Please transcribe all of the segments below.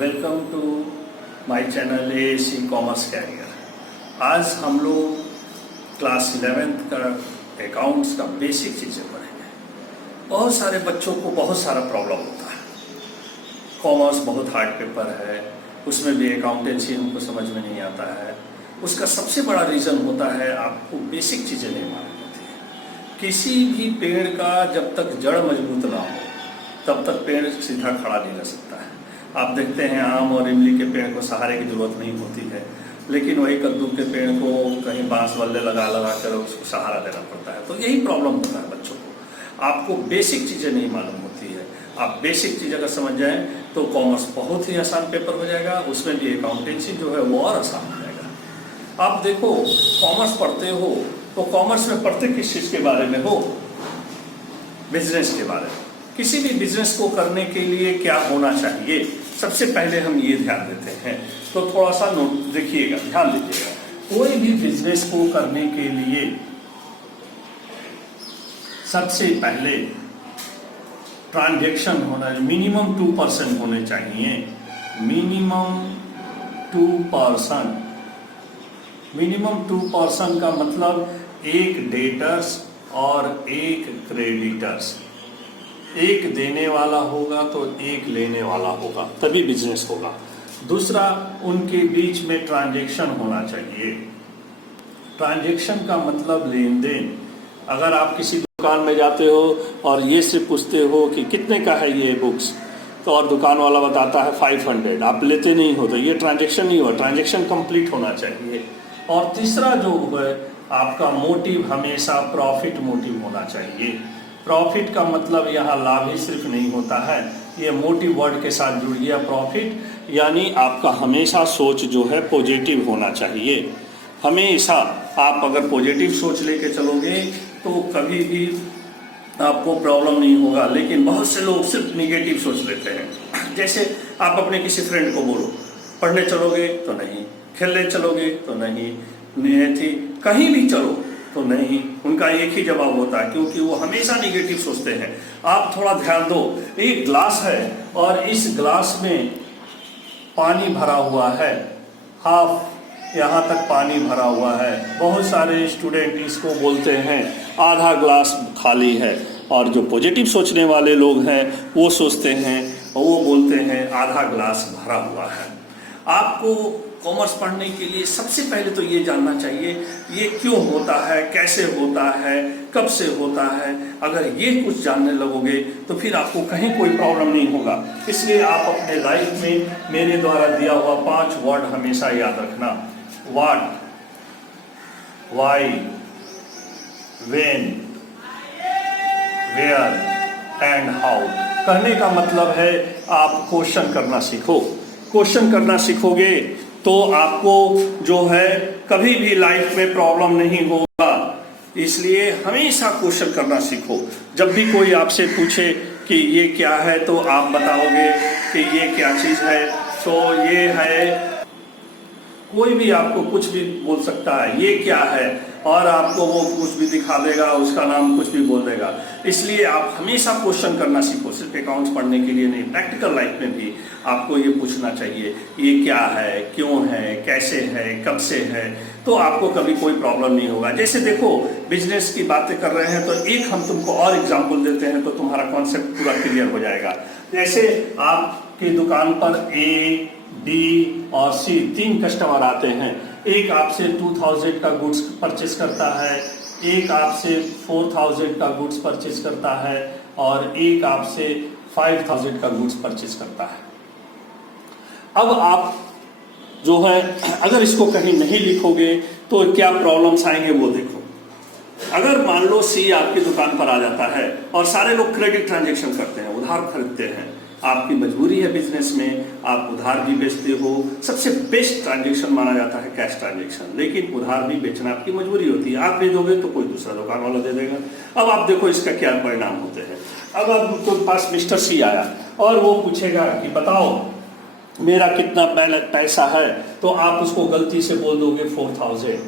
Welcome to my channel ASC commerce career. आज हम लोग क्लास 11th का अकाउंट्स का बेसिक चीज़ें पढ़ेंगे। बहुत सारे बच्चों को बहुत सारा प्रॉब्लम होता है। कॉमर्स बहुत हार्ड पेपर है, उसमें भी अकाउंटेंसी उनको समझ में नहीं आता है। उसका सबसे बड़ा रीज़न होता है आपको बेसिक चीज़ें नहीं मालूम होती है। किसी भी पेड़ का जब तक जड़ मजबूत ना हो तब तक पेड़ सीधा खड़ा नहीं रह सकता है। आप देखते हैं आम और इमली के पेड़ को सहारे की जरूरत नहीं होती है, लेकिन वही कद्दू के पेड़ को कहीं बांस बल्ले लगा कर उसको सहारा देना पड़ता है। तो यही प्रॉब्लम होता है बच्चों को, आपको बेसिक चीज़ें नहीं मालूम होती है। आप बेसिक चीज़ अगर समझ जाएं तो कॉमर्स बहुत ही आसान पेपर हो जाएगा, उसमें भी अकाउंटेंसी जो है वो और आसान हो जाएगा। आप देखो कॉमर्स पढ़ते हो तो कॉमर्स में पढ़ते किस चीज़ के बारे में हो? बिजनेस के बारे में। किसी भी बिजनेस को करने के लिए क्या होना चाहिए, सबसे पहले हम ये ध्यान देते हैं। तो थोड़ा सा नोट देखिएगा, ध्यान दीजिएगा। कोई भी बिजनेस को करने के लिए सबसे पहले ट्रांजैक्शन होना, मिनिमम 2% होने चाहिए। मिनिमम 2%। मिनिमम 2% का मतलब एक डेटर्स और एक क्रेडिटर्स। एक देने वाला होगा तो एक लेने वाला होगा, तभी बिजनेस होगा। दूसरा, उनके बीच में ट्रांजैक्शन होना चाहिए। ट्रांजैक्शन का मतलब लेन देन। अगर आप किसी दुकान में जाते हो और ये से पूछते हो कि कितने का है ये बुक्स, तो और दुकान वाला बताता है 500, आप लेते नहीं हो, तो ये ट्रांजैक्शन नहीं हुआ। ट्रांजैक्शन कंप्लीट होना चाहिए। और तीसरा जो है आपका मोटिव हमेशा प्रॉफिट मोटिव होना चाहिए। प्रॉफिट का मतलब यहाँ लाभ ही सिर्फ नहीं होता है, ये मोटिव वर्ड के साथ जुड़ गया प्रॉफिट, यानी आपका हमेशा सोच जो है पॉजिटिव होना चाहिए। हमेशा आप अगर पॉजिटिव सोच लेके चलोगे तो कभी भी आपको प्रॉब्लम नहीं होगा। लेकिन बहुत से लोग सिर्फ निगेटिव सोच लेते हैं। जैसे आप अपने किसी फ्रेंड को बोलो पढ़ने चलोगे तो नहीं, खेलने चलोगे तो नहीं, कहीं भी चलो तो नहीं, उनका एक ही जवाब होता है, क्योंकि वो हमेशा निगेटिव सोचते हैं। आप थोड़ा ध्यान दो, एक ग्लास है और इस ग्लास में पानी भरा हुआ है, हाफ यहाँ तक पानी भरा हुआ है। बहुत सारे स्टूडेंट इसको बोलते हैं आधा ग्लास खाली है, और जो पॉजिटिव सोचने वाले लोग हैं वो सोचते हैं, वो बोलते हैं आधा ग्लास भरा हुआ है। आपको कॉमर्स पढ़ने के लिए सबसे पहले तो ये जानना चाहिए ये क्यों होता है, कैसे होता है, कब से होता है। अगर ये कुछ जानने लगोगे तो फिर आपको कहीं कोई प्रॉब्लम नहीं होगा। इसलिए आप अपने लाइफ में मेरे द्वारा दिया हुआ 5 वर्ड हमेशा याद रखना। What, why, when, where and how. कहने का मतलब है आप क्वेश्चन करना सीखो। क्वेश्चन करना सीखोगे तो आपको जो है कभी भी लाइफ में प्रॉब्लम नहीं होगा। इसलिए हमेशा क्वेश्चन करना सीखो। जब भी कोई आपसे पूछे कि ये क्या है तो आप बताओगे कि ये क्या चीज़ है, तो ये है। कोई भी आपको कुछ भी बोल सकता है ये क्या है, और आपको वो कुछ भी दिखा देगा, उसका नाम कुछ भी बोल देगा। इसलिए आप हमेशा क्वेश्चन करना सीखो। सिर्फ अकाउंट्स पढ़ने के लिए नहीं, प्रैक्टिकल लाइफ में भी आपको ये पूछना चाहिए ये क्या है, क्यों है, कैसे है, कब से है, तो आपको कभी कोई प्रॉब्लम नहीं होगा। जैसे देखो बिजनेस की बातें कर रहे हैं तो एक हम तुमको और एग्जाम्पल देते हैं तो तुम्हारा कॉन्सेप्ट पूरा क्लियर हो जाएगा। जैसे आपकी दुकान पर ए, बी और सी 3 कस्टमर आते हैं। एक आपसे 2000 का गुड्स परचेस करता है, एक आपसे 4000 का गुड्स परचेस करता है, और एक आपसे 5000 का गुड्स परचेस करता है। अब आप जो है अगर इसको कहीं नहीं लिखोगे तो क्या प्रॉब्लम्स आएंगे वो देखो। अगर मान लो सी आपकी दुकान पर आ जाता है और सारे लोग क्रेडिट ट्रांजैक्शन करते हैं, उधार खरीदते हैं। आपकी मजबूरी है बिजनेस में, आप उधार भी बेचते हो। सबसे बेस्ट ट्रांजैक्शन माना जाता है कैश ट्रांजैक्शन, लेकिन उधार भी बेचना आपकी मजबूरी होती है। आप दे दोगे तो कोई दूसरा दुकान वाला दे देगा। अब आप देखो इसका क्या परिणाम होते हैं। अब आपके पास मिस्टर सी आया और वो पूछेगा कि बताओ मेरा कितना पैसा है, तो आप उसको गलती से बोल दोगे 4000।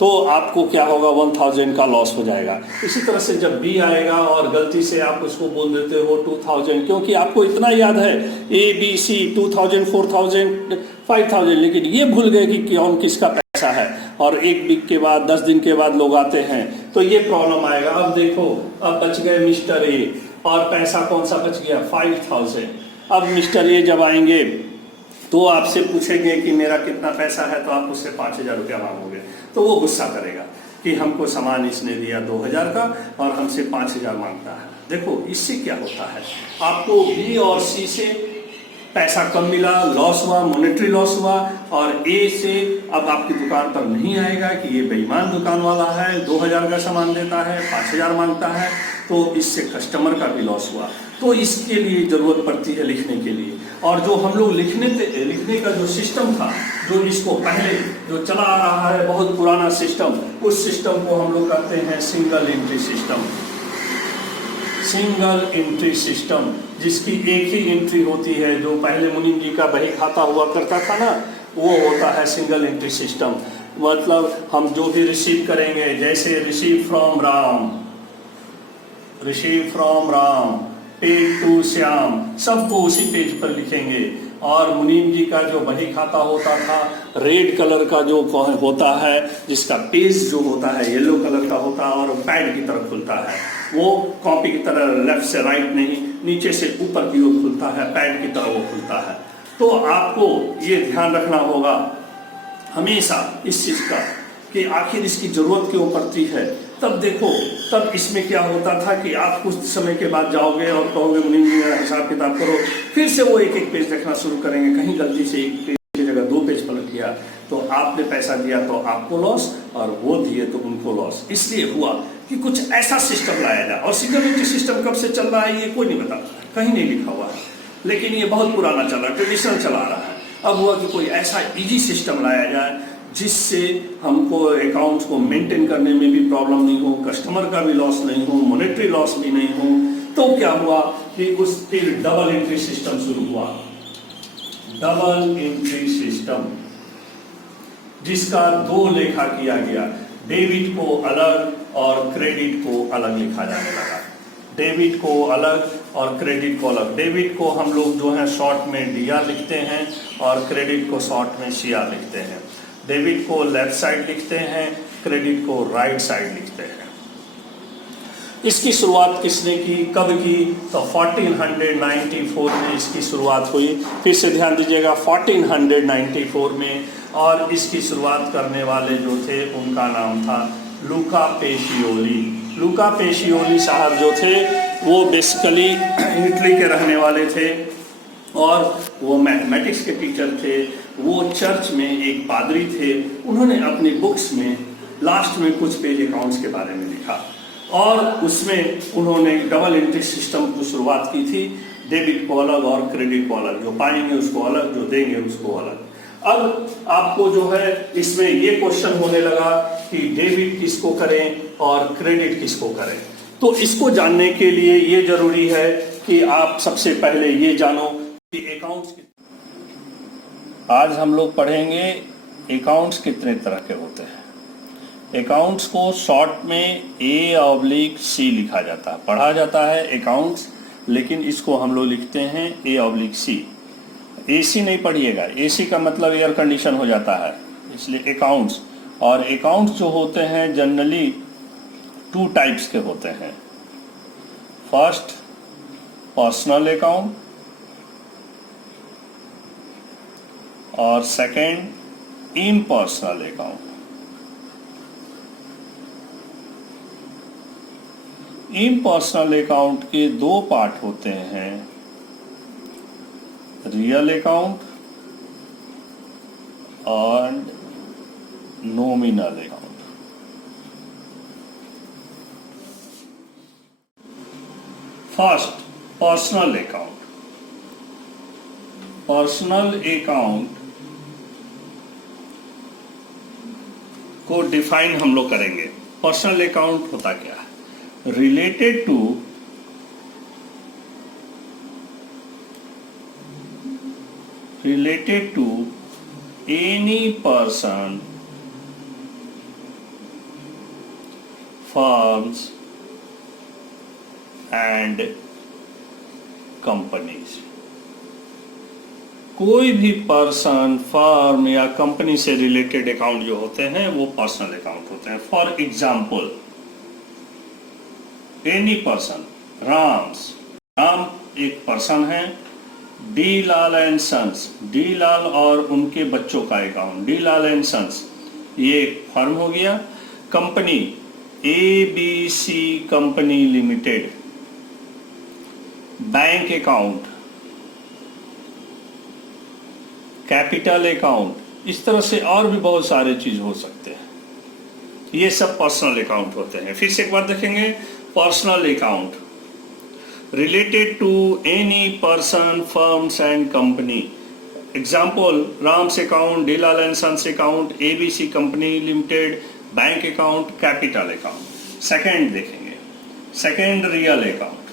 तो आपको क्या होगा, 1000 का लॉस हो जाएगा। इसी तरह से जब बी आएगा और गलती से आप उसको बोल देते हो 2000, क्योंकि आपको इतना याद है ए बी सी 2000 4000 5000, लेकिन ये भूल गए कि कौन किसका पैसा है, और एक वीक के बाद 10 दिन के बाद लोग आते हैं, तो ये प्रॉब्लम आएगा। अब देखो, अब बच गए मिस्टर ए, और पैसा कौन सा बच गया, 5000। अब मिस्टर ए जब आएंगे तो आपसे पूछेंगे कि मेरा कितना पैसा है, तो आप उससे 5000 रुपया मांगोगे, तो वो गुस्सा करेगा कि हमको सामान इसने दिया 2000 का और हमसे 5000 मांगता है। देखो इससे क्या होता है, आपको बी और सी से पैसा कम मिला, लॉस हुआ, मॉनेटरी लॉस हुआ, और ए से अब आपकी दुकान पर नहीं आएगा कि ये बेईमान दुकान वाला है, 2000 का सामान देता है, 5000 मांगता है, तो इससे कस्टमर का भी लॉस हुआ। तो इसके लिए ज़रूरत पड़ती है लिखने के लिए, और जो हम लोग लिखने का जो सिस्टम था, जो इसको पहले जो चला आ रहा है बहुत पुराना सिस्टम, उस सिस्टम को हम लोग कहते हैं single entry system. Single entry system, जिसकी एक ही एंट्री होती है, जो पहले मुनीम जी का बही खाता हुआ करता था ना, वो होता है सिंगल एंट्री सिस्टम। मतलब हम जो भी रिसीव करेंगे, जैसे receive from Ram, paid to Shyam, सबको उसी पेज पर लिखेंगे। और मुनीम जी का जो बही खाता होता था, रेड कलर का जो होता है, जिसका पेज जो होता है येलो कलर का होता है और पैड की तरफ खुलता है, वो कॉपी की तरह लेफ्ट से राइट नहीं, नीचे से ऊपर की ओर खुलता है, पैड की तरह वो खुलता है। तो आपको ये ध्यान रखना होगा हमेशा इस चीज़ का कि आखिर इसकी ज़रूरत क्यों पड़ती है। तब देखो, तब इसमें क्या होता था कि आप कुछ समय के बाद जाओगे और कहोगे मुनीम जी मेरा हिसाब किताब करो, फिर से वो एक एक पेज देखना शुरू करेंगे, कहीं गलती से एक पेज की जगह 2 पेज पलट गया, तो आपने पैसा दिया तो आपको लॉस, और वो दिए तो उनको लॉस। इसलिए हुआ कि कुछ ऐसा सिस्टम लाया जाए। और सिंगल एंट्री सिस्टम कब से चल रहा है ये कोई नहीं बताता, कहीं नहीं लिखा हुआ है, लेकिन ये बहुत पुराना चल रहा है, ट्रेडिशनल चला रहा है। अब हुआ कि कोई ऐसा इजी सिस्टम लाया जाए जिससे हमको अकाउंट्स को मेंटेन करने में भी प्रॉब्लम नहीं हो, कस्टमर का भी लॉस नहीं हो, मॉनेटरी लॉस भी नहीं हो। तो क्या हुआ कि उस फिर डबल एंट्री सिस्टम शुरू हुआ। डबल एंट्री सिस्टम, जिसका 2 लेखा किया गया, डेबिट को अलग और क्रेडिट को अलग लिखा जाने लगा। डेबिट को अलग और क्रेडिट को अलग। डेबिट को हम लोग जो है शॉर्ट में डीआर लिखते हैं और क्रेडिट को शॉर्ट में सीआर लिखते हैं। डेबिट को लेफ्ट साइड लिखते हैं, क्रेडिट को राइट साइड लिखते हैं। इसकी शुरुआत किसने की, कब की, तो 1494 में इसकी शुरुआत हुई। फिर से ध्यान दीजिएगा, 1494 में, और इसकी शुरुआत करने वाले जो थे उनका नाम था लूका पेशियोली। लूका पेशियोली साहब जो थे वो बेसिकली इटली के रहने वाले थे, और वो मैथमेटिक्स के टीचर थे। वो चर्च में एक पादरी थे। उन्होंने अपनी बुक्स में लास्ट में कुछ पेज अकाउंट्स के बारे में लिखा, और उसमें उन्होंने डबल एंट्री सिस्टम की शुरुआत की थी। डेबिट को अलग और क्रेडिट को अलग, जो पाएंगे उसको अलग, जो देंगे उसको अलग। अब आपको जो है इसमें ये क्वेश्चन होने लगा कि डेबिट किसको करें और क्रेडिट किसको करें। तो इसको जानने के लिए ये जरूरी है कि आप सबसे पहले ये जानो कि अकाउंट्स, आज हम लोग पढ़ेंगे अकाउंट्स कितने तरह के होते हैं। अकाउंट्स को शॉर्ट में A/C लिखा जाता है, पढ़ा जाता है अकाउंट्स, लेकिन इसको हम लोग लिखते हैं A/C। AC नहीं पढ़िएगा, AC का मतलब एयर कंडीशन हो जाता है, इसलिए अकाउंट्स। और अकाउंट्स जो होते हैं जनरली 2 टाइप्स के होते हैं। फर्स्ट पर्सनल अकाउंट, और second impersonal account. Impersonal account के 2 पार्ट होते हैं, रियल अकाउंट और nominal account. First personal account. Personal account को डिफाइन हम लोग करेंगे। पर्सनल अकाउंट होता क्या है, related to any person firms and companies. कोई भी पर्सन, फर्म या कंपनी से रिलेटेड अकाउंट जो होते हैं वो पर्सनल अकाउंट होते हैं. For example, any person, Ram एक पर्सन है. D Lal and sons, D Lal और उनके बच्चों का account, D Lal and sons, ये एक फर्म हो गया. Company ABC company limited. Bank account, capital account, इस तरह से और भी बहुत सारे चीज हो सकते हैं. ये सब पर्सनल अकाउंट होते हैं. फिर से एक बार देखेंगे. Personal account related to any person, firms and company. Example, Ram's account, डीलाल and sons account, ABC company limited, bank account, capital account. Second देखेंगे. Second, real account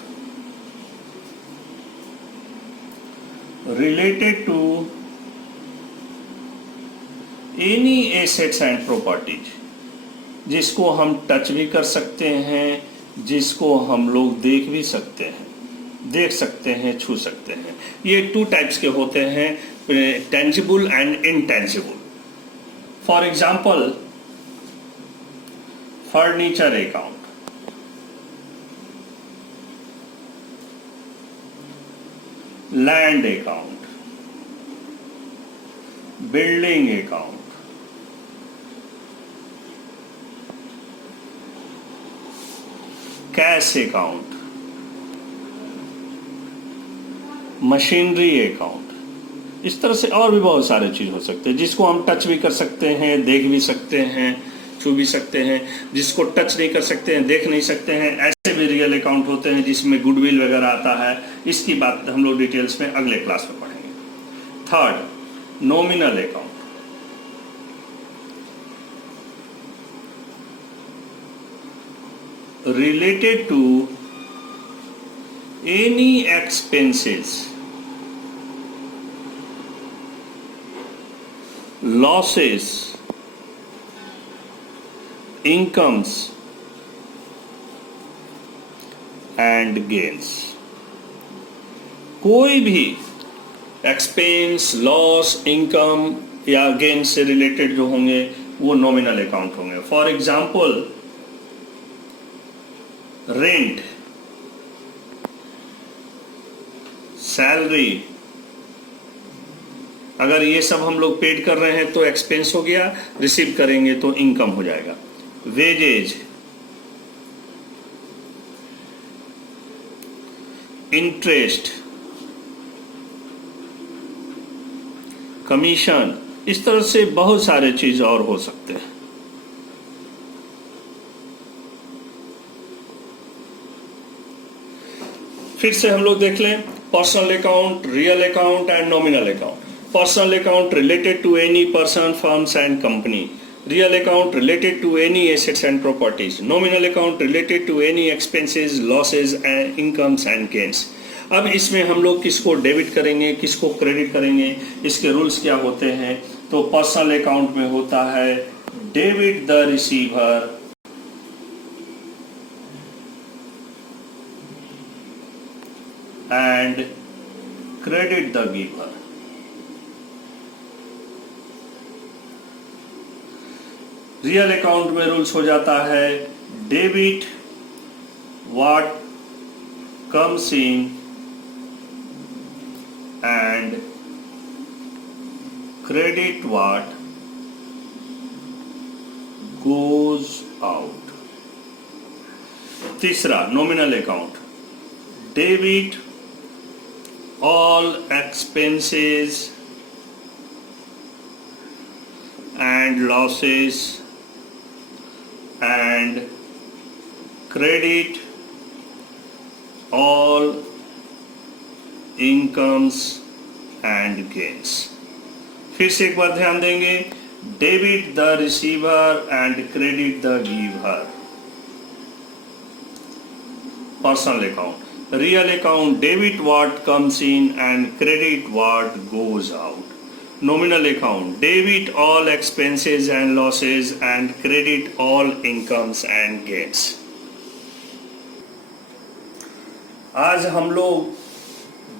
related to any assets and properties, जिसको हम touch भी कर सकते हैं, जिसको हम लोग देख भी सकते हैं, देख सकते हैं, छू सकते हैं. ये 2 टाइप्स के होते हैं, tangible and intangible. For example, furniture account, land account, building account, cash account, machinery account. इस तरह से और भी बहुत सारे चीज हो सकते हैं, जिसको हम टच भी कर सकते हैं, देख भी सकते हैं, छू भी सकते हैं. जिसको टच नहीं कर सकते हैं, देख नहीं सकते हैं, ऐसे भी रियल अकाउंट होते हैं जिसमें गुडविल वगैरह आता है. इसकी बात हम लोग डिटेल्स में अगले क्लास में पढ़ेंगे. Third, nominal account. Related to any expenses, losses, incomes and gains. कोई भी एक्सपेंस, लॉस, इनकम या गेन से रिलेटेड जो होंगे वो नॉमिनल अकाउंट होंगे. फॉर एग्जाम्पल, रेंट, सैलरी, अगर ये सब हम लोग पेड कर रहे हैं तो एक्सपेंस हो गया, रिसीव करेंगे तो इनकम हो जाएगा. वेजेज, इंटरेस्ट, कमीशन, इस तरह से बहुत सारे चीज और हो सकते हैं. फिर से हम लोग देख लें. Personal account, real account and nominal account. Personal account related to any person, firms and company. Real account related to any assets and properties. Nominal account related to any expenses, losses and incomes and gains. अब इसमें हम लोग किसको debit करेंगे, किसको credit करेंगे, इसके rules क्या होते हैं. तो पर्सनल अकाउंट में होता है debit the receiver and credit the giver. Real account में रूल्स हो जाता है debit what comes in and credit what goes out. तीसरा, nominal account, debit all expenses and losses and credit all incomes and gains. फिर से एक बार ध्यान देंगे. Debit the receiver and credit the giver. Personal account. Real account, debit what comes in and credit what goes out. nominal account, debit all expenses and losses and credit all incomes and gains. आज हम लोग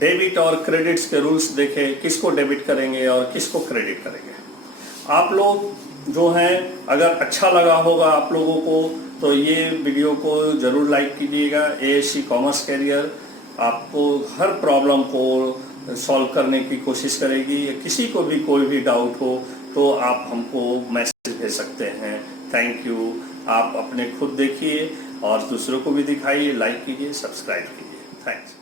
debit और credits के rules देखें, किसको debit करेंगे और किसको क्रेडिट करेंगे। आप लोग जो हैं, अगर अच्छा लगा होगा आप लोगों को तो ये वीडियो को ज़रूर लाइक कीजिएगा। ASC कॉमर्स कैरियर आपको हर प्रॉब्लम को सॉल्व करने की कोशिश करेगी। किसी को भी कोई भी डाउट हो तो आप हमको मैसेज भेज सकते हैं। Thank you. आप अपने खुद देखिए और दूसरों को भी दिखाइए, लाइक कीजिए, सब्सक्राइब कीजिए। थैंक्स।